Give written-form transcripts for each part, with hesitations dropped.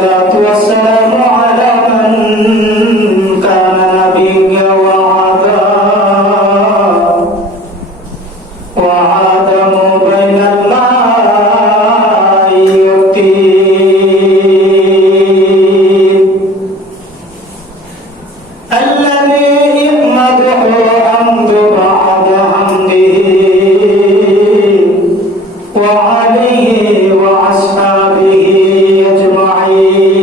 والصلاة والسلام على من كان نبيا وعادم بين الماء والطين الذي يحمده حمد بعد حمده وعليه وأصحابه أجمعين.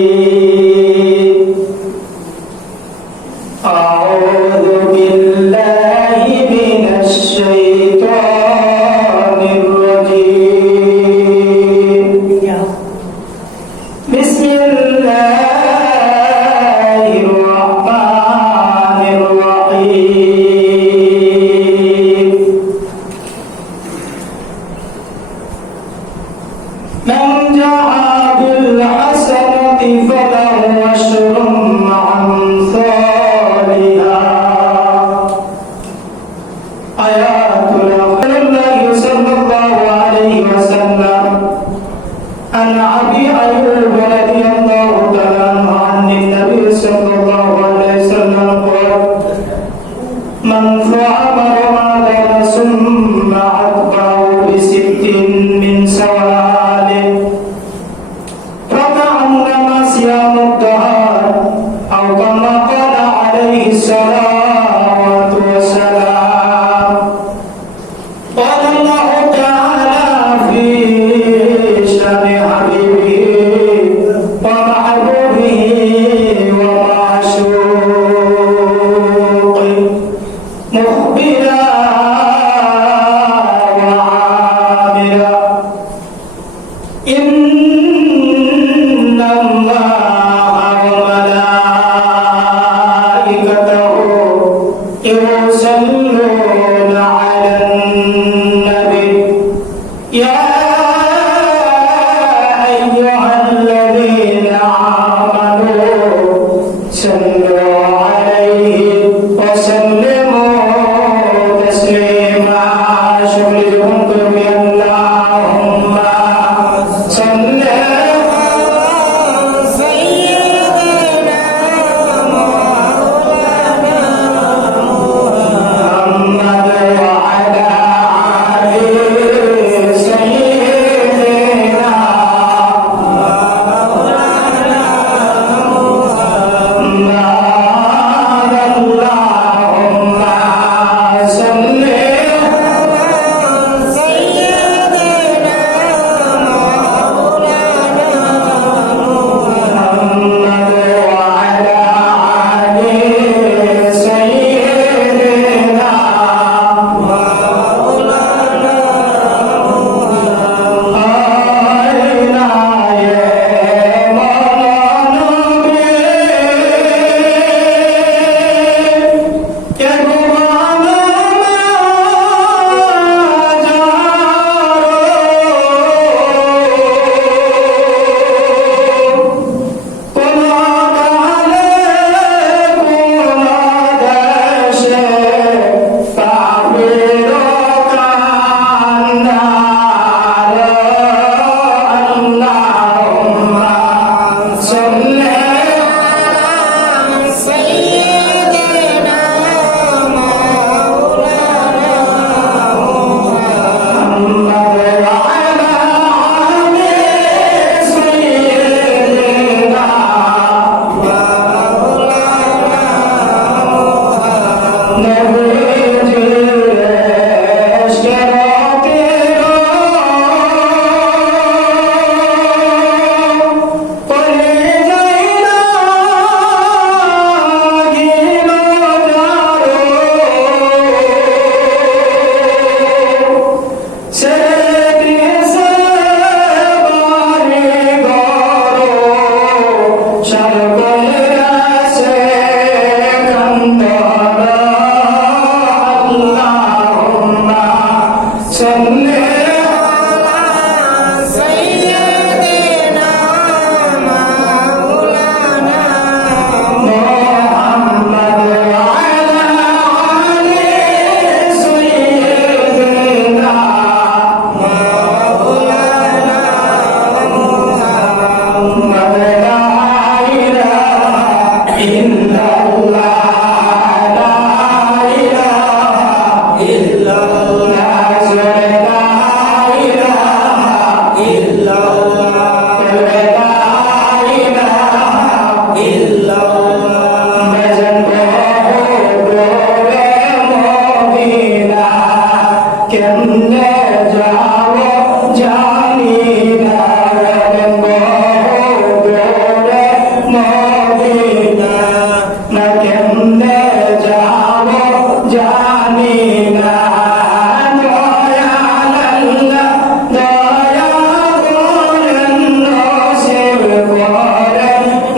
أعوذ بالله من الشيطان الرجيم. بسم الله الرحمن الرحيم. من جاء بالحسنة فله أشر أمثالها. آيات الله صلى الله عليه وسلم عن أبي أيوب رضي الله تعالى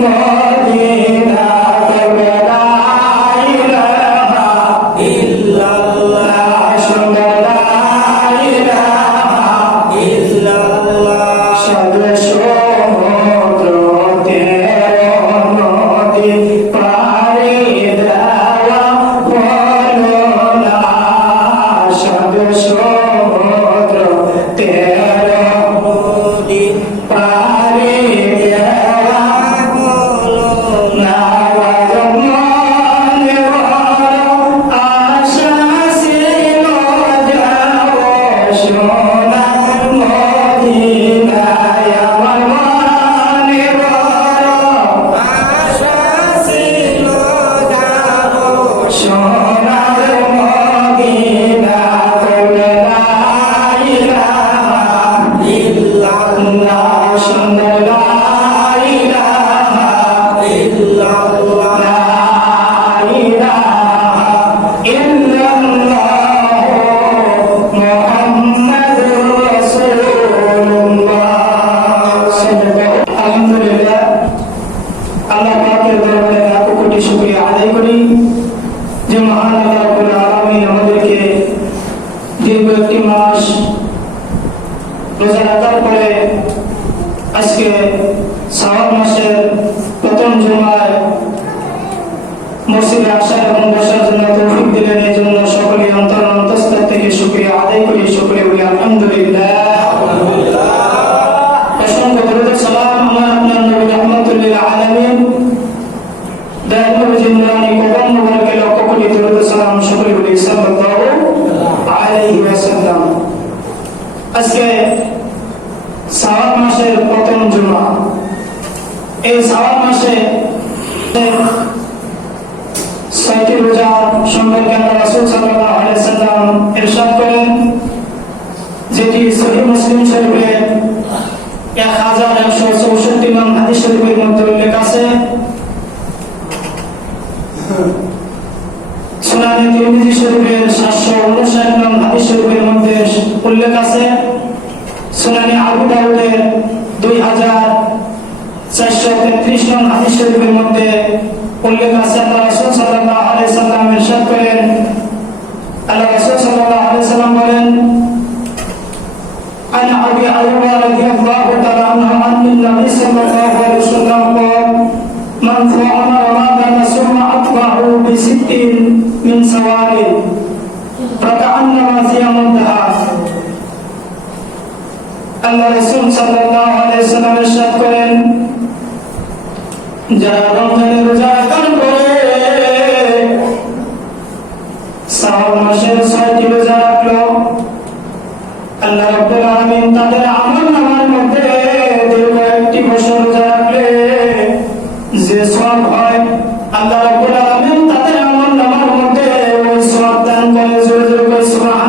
Medina কবে লা ইলাহা ইল্লাল্লাহ সুন্দর লা ইলাহা ইল্লাল্লাহ সাদে সমুদ্র তেরো নদী পারি দেওয়া হলো না সাদে সমুদ্র তেরো নদী পারি দেওয়া হলো না মনে বড় আশা ছিল যাব সোনার মদিনায় আমার মনে বড় আশা ছিল যাব সোনার মদিনা কবে লা ইলাহা ইল্লাল্লাহ সুন্দর লা ইলাহা ইল্লাল্লাহ লা ইলাহা ইল্লাল্লাহ মুহাম্মাদুর রাসূলুল্লাহ আলহামদুলিল্লাহ আল্লাহ পাকের দরবারে লাখ কোটি শুকরিয়া আদায় করি যে মহান আল্লাহ রাব্বুল আলামিন আমাদেরকে দীর্ঘ একটি মাস রোজা রাখার পরে আজকে শাওয়াল মাসের প্রথম জুমায় মসজিদে আসার এবং বসার জন্য তৌফিক দিলেন এই জন্য সকলে অন্তঃস্থল থেকে শুকরিয়া আদায় করি সকলে বলি আলহামদুলিল্লাহ অসংখ্য দরুদ ও সালাম আমার আপনার নবী রাহমাতুল লিল আলামিন দয়াল নবীজি নুরানি কদম মুবারকে লক্ষ কোটি দরুদ ও সালাম সকলে বলি সাল্লাল্লাহু আলাইহি ওয়াসাল্লাম আজকে শাওয়াল মাসের প্রথম জুমা এই শাওয়াল মাসে 6টি রোজা সম্পর্কে আল্লাহ রাসূল সাল্লাল্লাহু আলাইহি ওয়াসাল্লাম ইরশাদ করেন যেটি সহিহ মুসলিম শরীফের 1164 নং হাদিস শরীফের মধ্যে উল্লেখ আছে সুনানে তিরমিজি শরীফের 759 নং হাদিস শরীফের মধ্যে উল্লেখ আছে সুনানে আবু দাউদের 2433 নং হাদিস শরীফের মধ্যে উল্লেখ আছে আল্লাহ রাসূল সাল্লাল্লাহু আলাইহি ওয়াসাল্লাম ইরশাদ করেন আল্লাহ রাসূল সাল্লাল্লাহু আলাইহি ওয়াসাল্লাম বলেন আন আবি আইয়ুব রাদিয়াল্লাহু তাআলা আনহু আন নবী সাল্লাল্লাহু আলাইহি ওয়াসাল্লাম قال من صام رمضان ثم أتبعه بست من شوال فكأنما صيام الدهر আল্লাহ রাসূল সাল্লাল্লাহু আলাইহি ওয়াসাল্লাম ইরশাদ করেন যারা রমজানের রোজা পালন করে শাওয়াল মাসের 6টি রোজা রাখলো আল্লাহ রাব্বুল আলামিন তাদের আমলনামার মধ্যে দীর্ঘ একটি বছর রোজা রাখলে যে সওয়াব হয় আল্লাহ রাব্বুল আলামিন তাদের আমলনামার মধ্যে ওই সওয়াব দান করে জোরে জোরে করে সুবহান